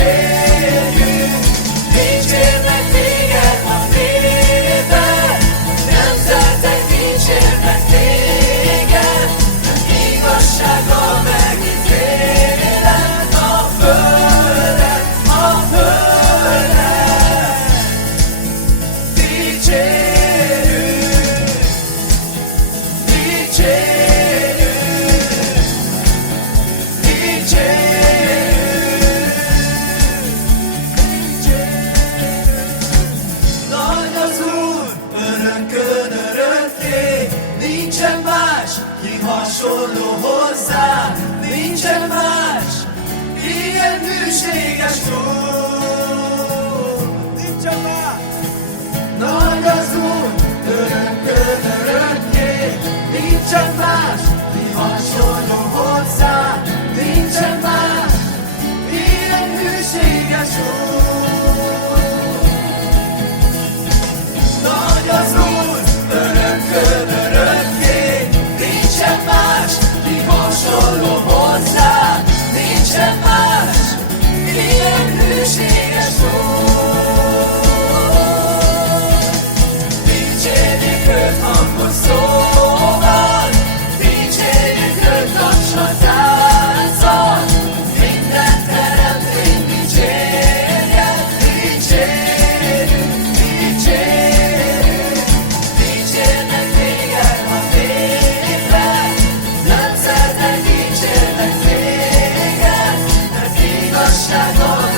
dicsérjük, dicsérnek téged a népek, nemzetek dicsérnek téged, igazsággal megítéled a földet, a földet. Dicsérjük, dicsérjük, dicsérjük, dicsérjük. Nagy az Úr, örökkön örökké, nincsen más, ki hasonló hozzá, nincsen más, ilyen hűséges Úr. Nincsen más. Nagy az Úr, örökkön örökké, nincsen más, ki hasonló hozzá, nincsen más, ilyen hűséges Úr. Nagy az Úr, örökkön örökké, nincsen más, ki hasonló hozzá, nincsen más, ilyen hűséges Úr. Dicsérjük őt hangos szóval, dicsérjük őt lassan tánccal, minden teremtmény dicsérje, dicsérjük, dicsérjük, dicsérnek téged a népek, nemzetek dicsérnek téged, mert igazsággal